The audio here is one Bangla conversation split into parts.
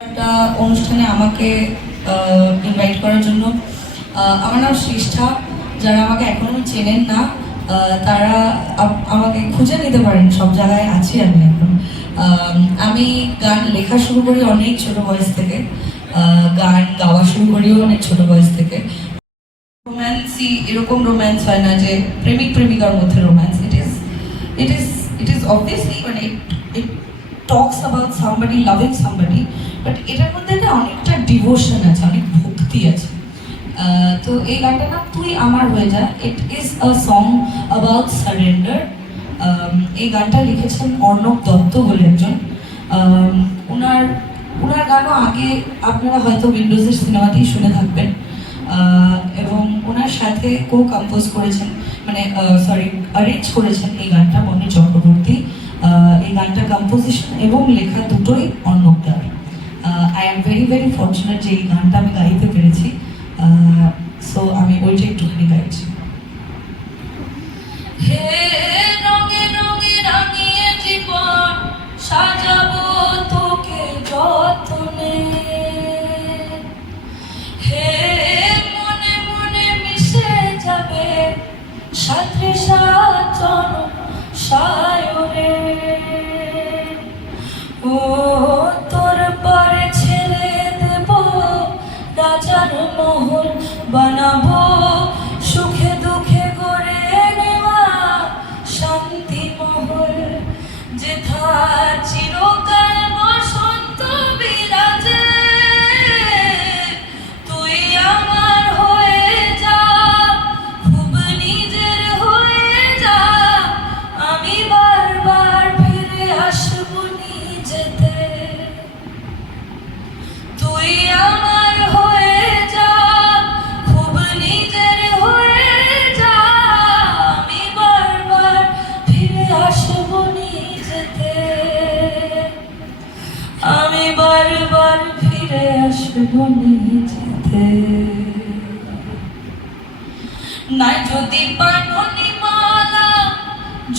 একটা অনুষ্ঠানে আমাকে ইনভাইট করার জন্য। আমার নাম সৃষ্টা। যারা আমাকে এখনো চেনেন না তারা আমাকে খুঁজে নিতে পারেন, সব জায়গায় আছি আমি এখন। আমি গান লেখা শুরু করি অনেক ছোট বয়স থেকে, গান গাওয়া শুরু করিও অনেক ছোট বয়স থেকে। রোম্যান্সই এরকম রোম্যান্স হয় না যে প্রেমিক প্রেমিকার মধ্যে রোম্যান্স। ইট ইজ অবভিয়াসলি মানে it talks about somebody loving somebody, but এটার মধ্যে না অনেকটা ডিভোশন আছে, অনেক ভক্তি আছে। তো এই গানটার নাম তুই আমার হয়ে যা। It is a song about surrender. এই গানটা লিখেছেন অর্ণব দত্ত বলে একজন। ওনার গানও আগে আপনারা হয়তো উইন্ডোজের সিনেমাতেই শুনে থাকবেন, এবং ওনার সাথে কো কম্পোজ করেছেন, মানে অ্যারেঞ্জ করেছেন এই গানটা মনি চক্রবর্তী। এই গানটা কম্পোজিশন এবং লেখা দুটোই অর্ণবদার। I am very very fortunate যে এই গানটা আমি গাইতে পেরেছি। সো আমি ওইটা একটুখানি গাইছি। হে রঙে রঙে রাঙিয়ে জীবন সাজাবো তোকে যত্নে, হে মনে মনে মিশে যাবে সাথে সাচন সায়রে। ও তোর পরে ছেড়ে দেব রাজার মহল, বানাবো সুখে দুঃখে গড়ে নেওয়া শান্তি মহল, যেথা চিরকাল বসন্ত বিরাজে। তুই আমার হয়ে যা, খুব নিজের হয়ে যা, আমি বারবার ফিরে আসবো নিজেতে। তুই আমার হয়ে যা, খুব নিজের হয়ে যা, আমি বারবার ফিরে আসবো নিজেতে। আমি বারবার ফিরে আসবো নিজেতে। নাই যদি পাননি মালা,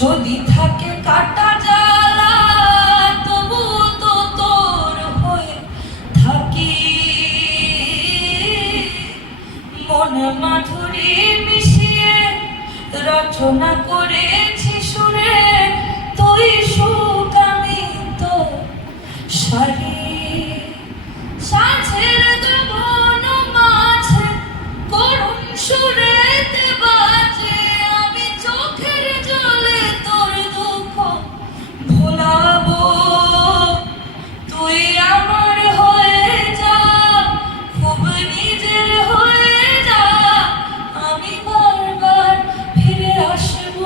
যদি থাকে কাটা জ্বালা, তবু তো তোর হয়ে থাকি। মন মাধুরী মিশিয়ে রচনা করেছি সুরে, তুই সুখ আমি তো সারি। সাঁঝের গগন মাঝে করুণ সুরেতে বাজে, আমি চোখের জলে তোর দুঃখ ভোলাবো। তুই আমার হয়ে যা, খুব নিজের হয়ে যা, আমি বারবার ফিরে আসবো।